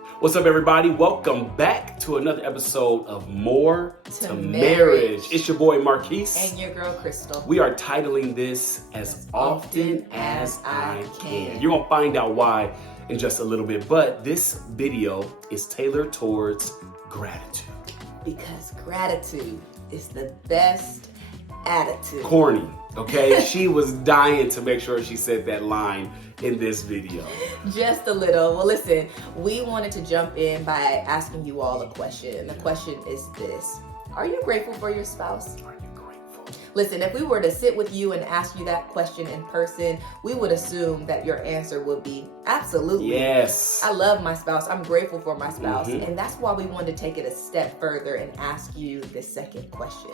What's up, everybody? Welcome back to another episode of More to Marriage. It's your boy Marquise. And your girl Crystal. We are titling this As Often As I Can. You're going to find out why in just a little bit, but this video is tailored towards gratitude. Because gratitude is the best attitude. Corny, okay? She was dying to make sure she said that line in this video. Just a little. Well, listen, we wanted to jump in by asking you all a question. And the question is this: are you grateful for your spouse? Are you grateful? Listen, if we were to sit with you and ask you that question in person, we would assume that your answer would be absolutely. Yes. I love my spouse. I'm grateful for my spouse. And that's why we wanted to take it a step further and ask you the second question.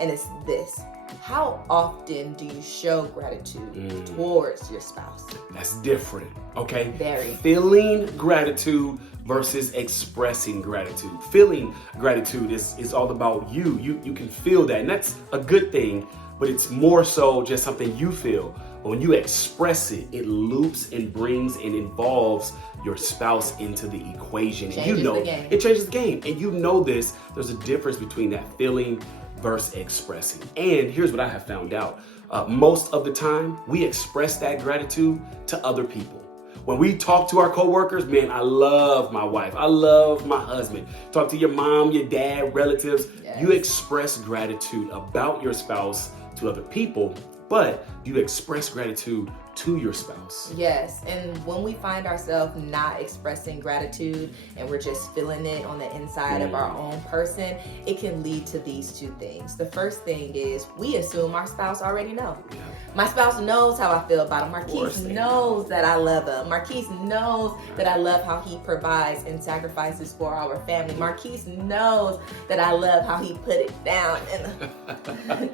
And it's this: how often do you show gratitude towards your spouse? That's different, okay? Very. Feeling gratitude versus expressing gratitude. Feeling gratitude is all about you. You can feel that, and that's a good thing, but it's more so just something you feel. But when you express it, it loops and brings and involves your spouse into the equation. And you know, it changes the game. And you know this, there's a difference between that feeling versus expressing. And here's what I have found out. Most of the time, we express that gratitude to other people. When we talk to our coworkers, man, I love my wife. I love my husband. Talk to your mom, your dad, relatives. Yes. You express gratitude about your spouse to other people, but you express gratitude to your spouse. Yes, and when we find ourselves not expressing gratitude and we're just feeling it on the inside of our own person, it can lead to these two things. The first thing is we assume our spouse already knows. Yeah. My spouse knows how I feel about him. Marquise knows that I love him. Marquise knows that I love how he provides and sacrifices for our family. Marquise knows that I love how he put it down in the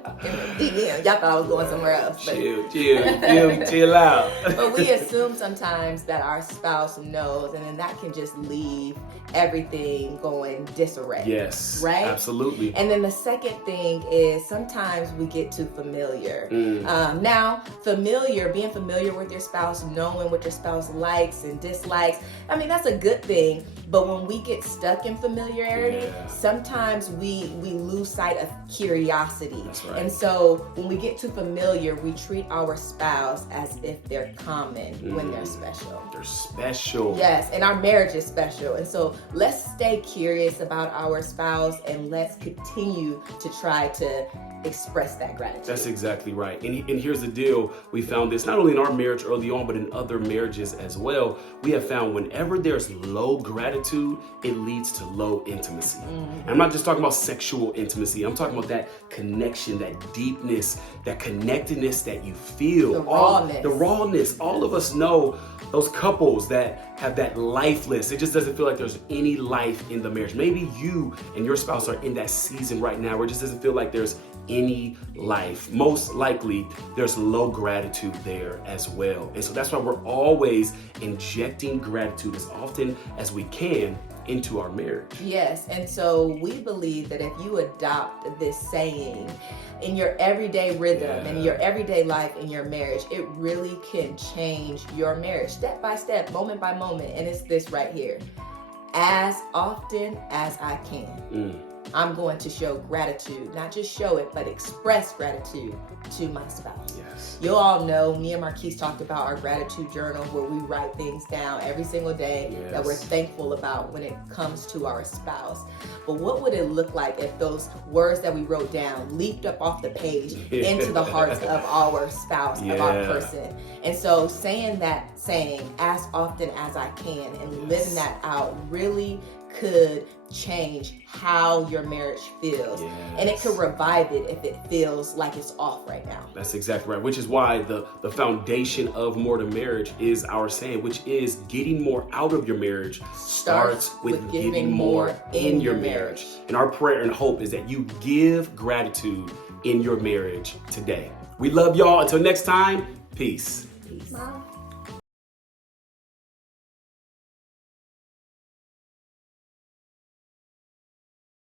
DM. Y'all thought I was going somewhere else. But Chill out. But we assume sometimes that our spouse knows, and then that can just leave everything going disarray. Yes, right? Absolutely. And then the second thing is sometimes we get too familiar. Now, being familiar with your spouse, knowing what your spouse likes and dislikes, I mean, that's a good thing. But when we get stuck in familiarity, sometimes we lose sight of curiosity. That's right. And so when we get too familiar, we treat our spouse as if they're common when they're special. They're special. Yes, and our marriage is special. And so let's stay curious about our spouse and let's continue to try to express that gratitude. That's exactly right. And here's the deal. We found this not only in our marriage early on, but in other marriages as well. We have found whenever there's low gratitude, it leads to low intimacy. And I'm not just talking about sexual intimacy. I'm talking about that connection, that deepness, that connectedness that you feel. The rawness. All of us know those couples that have that lifeless. It just doesn't feel like there's any life in the marriage. Maybe you and your spouse are in that season right now where it just doesn't feel like there's any life. Most likely there's low gratitude there as well. And so that's why we're always injecting gratitude as often as we can into our marriage. Yes, and so we believe that if you adopt this saying in your everyday rhythm, in your everyday life, in your marriage, it really can change your marriage step by step, moment by moment. And it's this right here: as often as I can. I'm going to show gratitude, not just show it, but express gratitude to my spouse. Yes. You all know, me and Marquise talked about our gratitude journal where we write things down every single day that we're thankful about when it comes to our spouse. But what would it look like if those words that we wrote down leaped up off the page into the hearts of our spouse, of our person? And so saying as often as I can and living that out really could change how your marriage feels. And it could revive it if it feels like it's off right now. That's exactly right, which is why the foundation of More to Marriage is our saying, which is getting more out of your marriage starts with giving more in your marriage. And our prayer and hope is that you give gratitude in your marriage today. We love y'all. Until next time, peace. Peace. Mom.